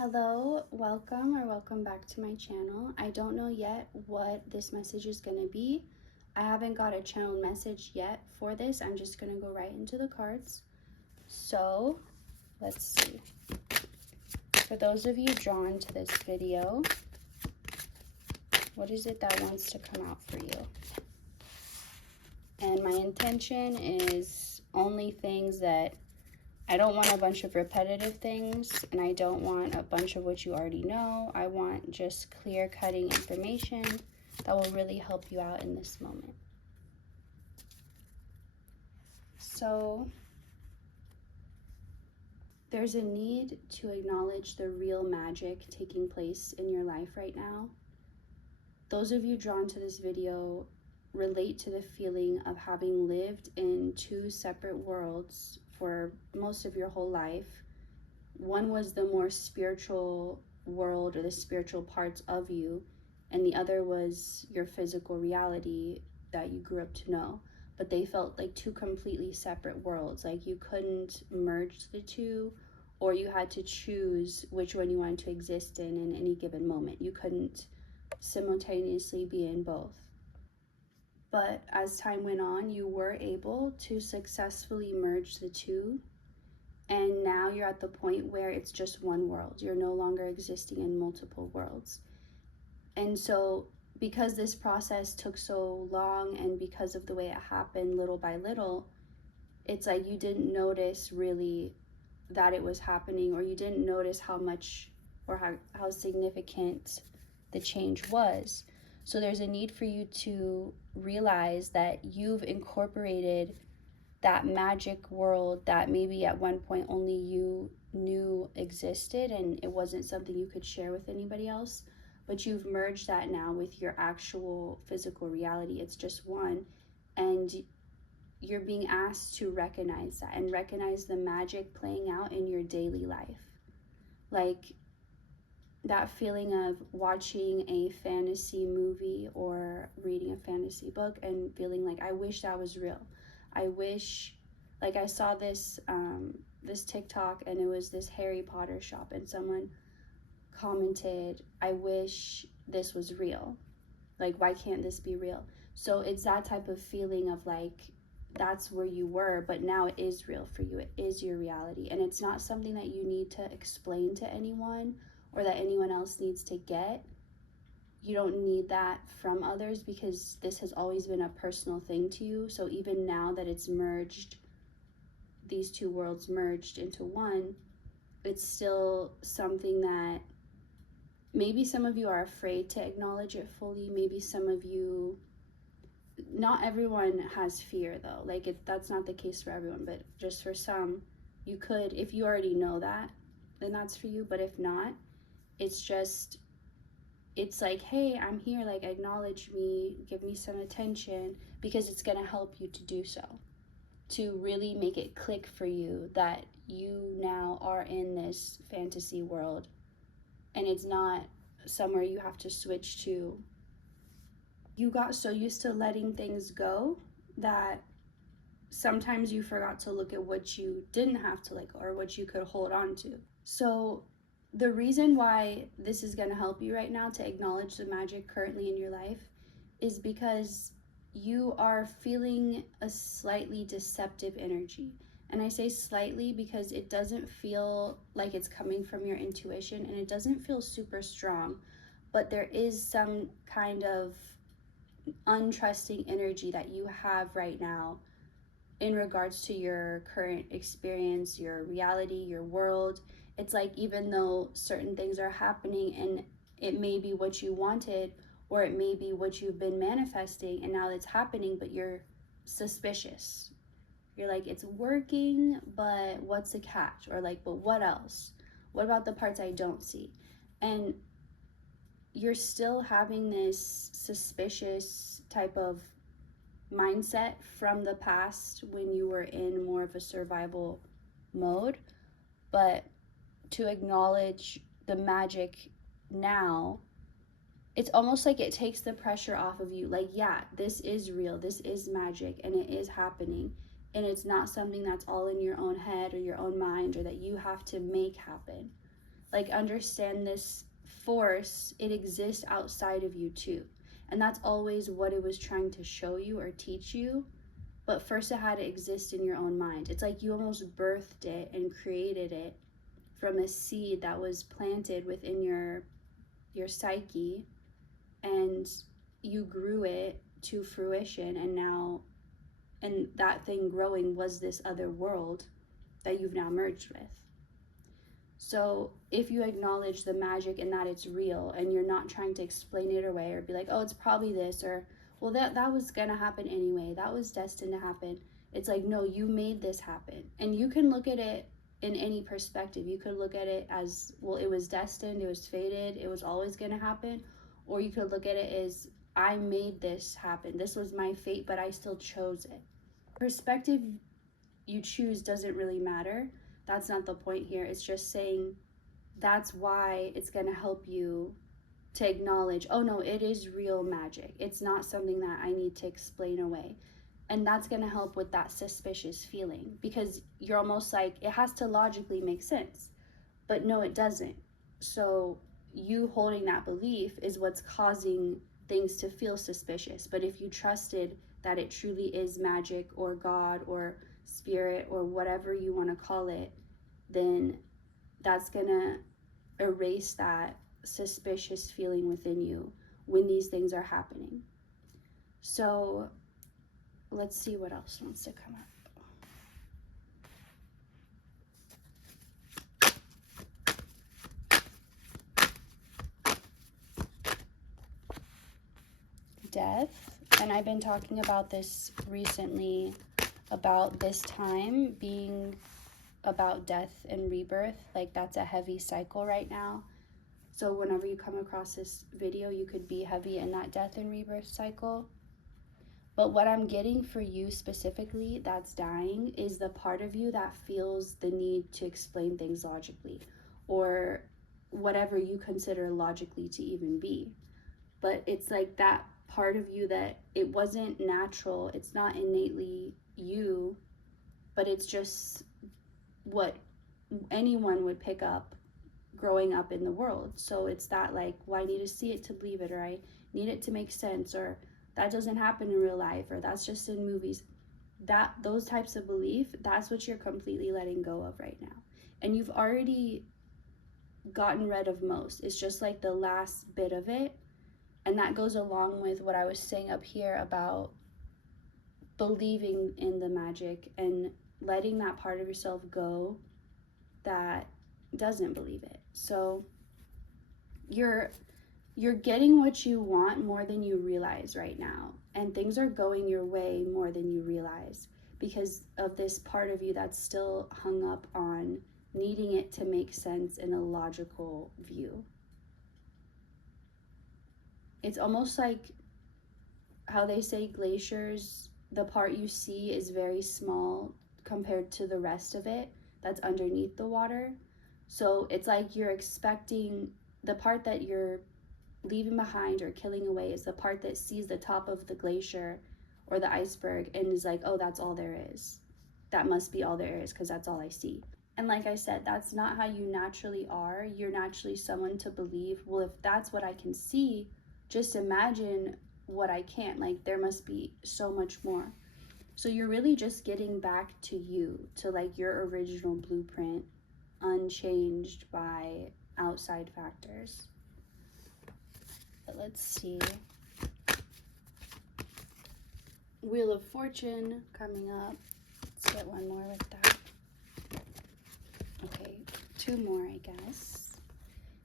Hello, welcome back to my channel. I don't know yet what this message is going to be. I haven't got a channel message yet for this. I'm just going to go right into the cards. So, let's see. For those of you drawn to this video, what is it that wants to come out for you? And my intention is only things that I don't want a bunch of repetitive things, and I don't want a bunch of what you already know. I want just clear-cutting information that will really help you out in this moment. So, there's a need to acknowledge the real magic taking place in your life right now. Those of you drawn to this video relate to the feeling of having lived in two separate worlds for most of your whole life. One was the more spiritual world or the spiritual parts of you, and the other was your physical reality that you grew up to know. But they felt like two completely separate worlds. Like you couldn't merge the two, or you had to choose which one you wanted to exist in any given moment. You couldn't simultaneously be in both. But as time went on, you were able to successfully merge the two. And now you're at the point where it's just one world. You're no longer existing in multiple worlds. And so because this process took so long and because of the way it happened little by little, it's like you didn't notice really that it was happening, or you didn't notice how much or how significant the change was. So there's a need for you to realize that you've incorporated that magic world that maybe at one point only you knew existed and it wasn't something you could share with anybody else, but you've merged that now with your actual physical reality. It's just one, and you're being asked to recognize that and recognize the magic playing out in your daily life. Like that feeling of watching a fantasy movie or reading a fantasy book and feeling like, I wish that was real. I wish, like I saw this this TikTok, and it was this Harry Potter shop, and someone commented, I wish this was real. Like, why can't this be real? So it's that type of feeling of like, that's where you were, but now it is real for you. It is your reality. And it's not something that you need to explain to anyone or that anyone else needs to get. You don't need that from others because this has always been a personal thing to you. So even now that it's merged, these two worlds merged into one, it's still something that maybe some of you are afraid to acknowledge it fully. Maybe some of you, not everyone has fear though. Like that's not the case for everyone, but just for some, you could, if you already know that, then that's for you. But if not, it's just, it's like, hey, I'm here, like acknowledge me, give me some attention, because it's going to help you to do so, to really make it click for you that you now are in this fantasy world and it's not somewhere you have to switch to. You got so used to letting things go that sometimes you forgot to look at what you didn't have to let go or what you could hold on to. So the reason why this is going to help you right now to acknowledge the magic currently in your life is because you are feeling a slightly deceptive energy. And I say slightly because it doesn't feel like it's coming from your intuition, and it doesn't feel super strong, but there is some kind of untrusting energy that you have right now in regards to your current experience, your reality, your world. It's like, even though certain things are happening and it may be what you wanted, or it may be what you've been manifesting and now it's happening, but you're suspicious. You're like, it's working, but what's the catch? Or like, but what else? What about the parts I don't see? And you're still having this suspicious type of mindset from the past when you were in more of a survival mode. But to acknowledge the magic now, it's almost like it takes the pressure off of you. Like, yeah, this is real, this is magic, and it is happening, and it's not something that's all in your own head or your own mind or that you have to make happen. Like, understand this force, it exists outside of you too. And that's always what it was trying to show you or teach you. But first, it had to exist in your own mind. It's like you almost birthed it and created it from a seed that was planted within your psyche, and you grew it to fruition, and that thing growing was this other world that you've now merged with. So if you acknowledge the magic and that it's real, and you're not trying to explain it away or be like, oh, it's probably this, or well, that was gonna happen anyway, that was destined to happen. It's like, no, you made this happen. And you can look at it in any perspective. You could look at it as, well, it was destined, it was fated, it was always gonna happen. Or you could look at it as, I made this happen, this was my fate, but I still chose it. Perspective you choose doesn't really matter. That's not the point here. It's just saying that's why it's going to help you to acknowledge, oh no, it is real magic. It's not something that I need to explain away. And that's going to help with that suspicious feeling, because you're almost like, it has to logically make sense. But no, it doesn't. So you holding that belief is what's causing things to feel suspicious. But if you trusted that it truly is magic or God or spirit or whatever you want to call it, then that's gonna erase that suspicious feeling within you when these things are happening. So let's see what else wants to come up. Death, and I've been talking about this recently, about this time being about death and rebirth. Like, that's a heavy cycle right now. So whenever you come across this video, you could be heavy in that death and rebirth cycle. But what I'm getting for you specifically that's dying is the part of you that feels the need to explain things logically, or whatever you consider logically to even be. But it's like that part of you that it wasn't natural, it's not innately you, but it's just what anyone would pick up growing up in the world. So it's that, like, well, I need to see it to believe it, or I need it to make sense, or that doesn't happen in real life, or that's just in movies. That those types of belief, that's what you're completely letting go of right now. And you've already gotten rid of most. It's just like the last bit of it. And that goes along with what I was saying up here about believing in the magic and letting that part of yourself go that doesn't believe it. So you're getting what you want more than you realize right now, and things are going your way more than you realize because of this part of you that's still hung up on needing it to make sense in a logical view. It's almost like how they say glaciers, the part you see is very small compared to the rest of it that's underneath the water. So it's like you're expecting the part that you're leaving behind or killing away is the part that sees the top of the glacier or the iceberg and is like, oh, that's all there is. That must be all there is because that's all I see. And like I said, that's not how you naturally are. You're naturally someone to believe, well, if that's what I can see, just imagine what I can't. Like, there must be so much more. So you're really just getting back to you, to like your original blueprint, unchanged by outside factors. But let's see. Wheel of Fortune coming up. Let's get one more with that. Okay, two more, I guess.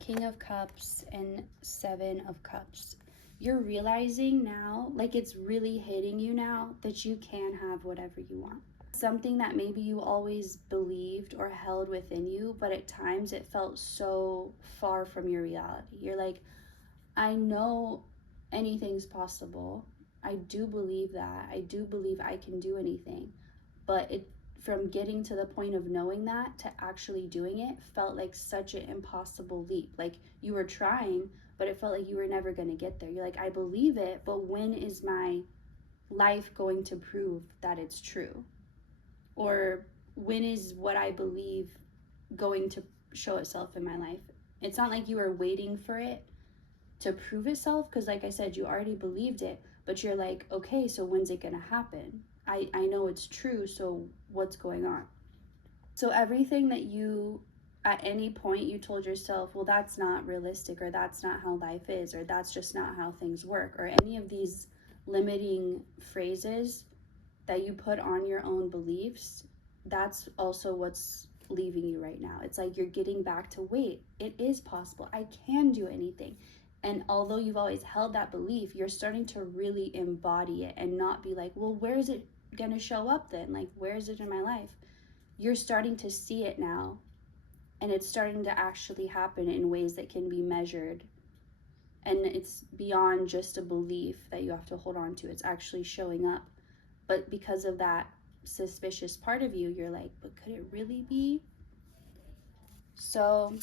King of Cups and Seven of Cups. You're realizing now, like, it's really hitting you now that you can have whatever you want. Something that maybe you always believed or held within you, but at times it felt so far from your reality. You're like, I know anything's possible. I do believe that. I do believe I can do anything. But from getting to the point of knowing that to actually doing it felt like such an impossible leap. Like, you were trying, but it felt like you were never going to get there. You're like, I believe it, but when is my life going to prove that it's true? Or when is what I believe going to show itself in my life. It's not like you were waiting for it to prove itself, because like I said, you already believed it, but you're like, okay, so when's it gonna happen? I know it's true, so what's going on? So everything that you, at any point, you told yourself, well, that's not realistic, or that's not how life is, or that's just not how things work, or any of these limiting phrases that you put on your own beliefs, that's also what's leaving you right now. It's like you're getting back to, wait, it is possible. I can do anything. And although you've always held that belief, you're starting to really embody it and not be like, well, where is it going to show up then? Like, where is it in my life? You're starting to see it now, and it's starting to actually happen in ways that can be measured. And it's beyond just a belief that you have to hold on to. It's actually showing up. But because of that suspicious part of you, you're like, but could it really be? So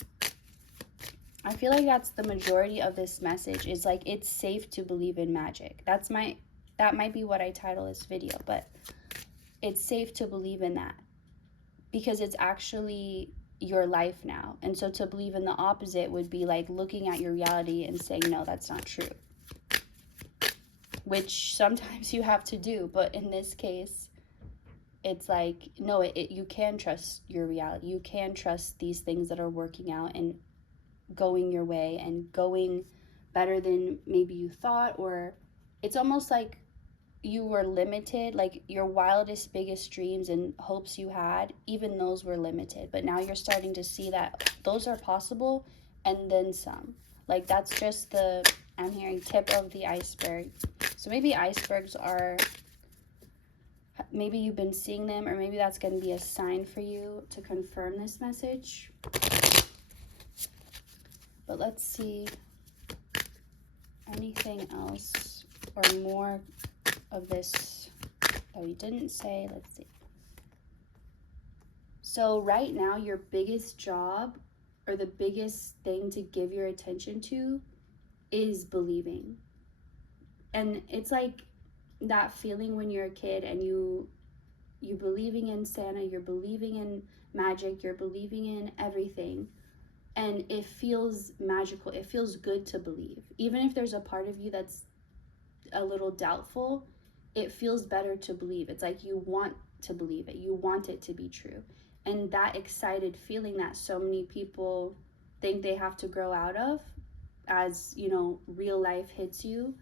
I feel like that's the majority of this message, is like, it's safe to believe in magic. That might be what I title this video, but it's safe to believe in that, because it's actually your life now. And so to believe in the opposite would be like looking at your reality and saying, no, that's not true. Which sometimes you have to do, but in this case, it's like, no, you can trust your reality. You can trust these things that are working out and going your way and going better than maybe you thought. Or it's almost like you were limited, like your wildest, biggest dreams and hopes you had, even those were limited. But now you're starting to see that those are possible, and then some. Like, that's just I'm hearing tip of the iceberg. So maybe icebergs are, maybe you've been seeing them, or maybe that's going to be a sign for you to confirm this message. But let's see anything else or more of this that we didn't say. Let's see. So right now, your biggest job, or the biggest thing to give your attention to, is believing. And it's like that feeling when you're a kid and you believing in Santa, you're believing in magic, you're believing in everything, and it feels magical. It feels good to believe. Even if there's a part of you that's a little doubtful, it feels better to believe. It's like you want to believe it. You want it to be true. And that excited feeling that so many people think they have to grow out of as, real life hits you.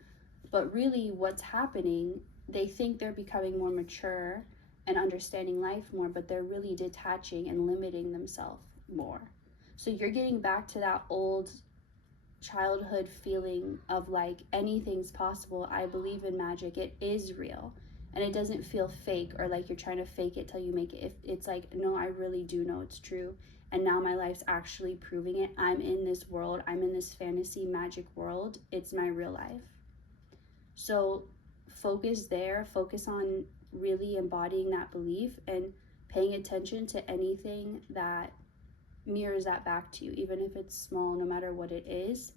But really what's happening, they think they're becoming more mature and understanding life more, but they're really detaching and limiting themselves more. So you're getting back to that old childhood feeling of like, anything's possible. I believe in magic. It is real. And it doesn't feel fake, or like you're trying to fake it till you make it. If it's like, no, I really do know it's true. And now my life's actually proving it. I'm in this world. I'm in this fantasy magic world. It's my real life. So focus there. Focus on really embodying that belief and paying attention to anything that mirrors that back to you, even if it's small, no matter what it is.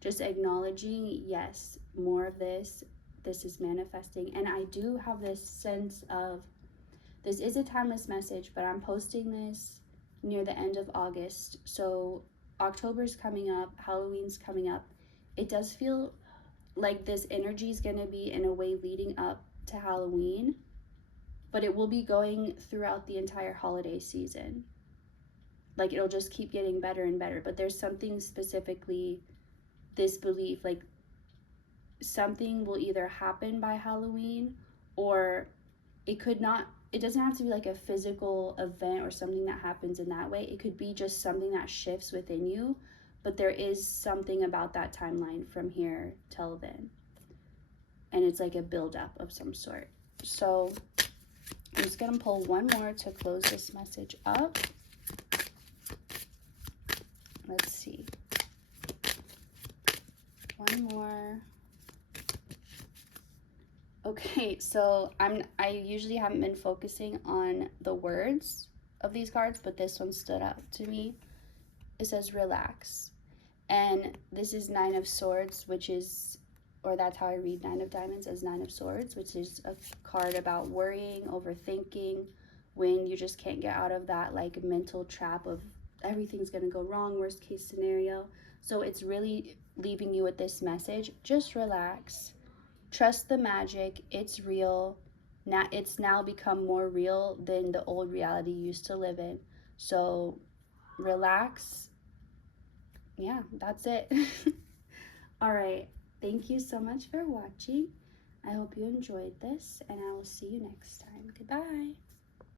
Just acknowledging, yes, more of this is manifesting. And I do have this sense of, this is a timeless message, but I'm posting this near the end of August. So October's coming up, Halloween's coming up. It does feel like this energy is going to be in a way leading up to Halloween, but it will be going throughout the entire holiday season. Like, it'll just keep getting better and better. But there's something specifically, this belief, like something will either happen by Halloween, or it doesn't have to be like a physical event or something that happens in that way. It could be just something that shifts within you, but there is something about that timeline from here till then. And it's like a buildup of some sort. So I'm just gonna pull one more to close this message up. Let's see. One more. Okay, so I usually haven't been focusing on the words of these cards, but this one stood out to me. It says relax. And this is Nine of Swords, which is, or that's how I read Nine of Diamonds, as Nine of Swords, which is a card about worrying, overthinking, when you just can't get out of that like mental trap of everything's going to go wrong, worst case scenario. So it's really leaving you with this message. Just relax. Trust the magic. It's real. Now it's now become more real than the old reality you used to live in. So relax. Yeah, that's it. All right. Thank you so much for watching. I hope you enjoyed this, and I will see you next time. Goodbye.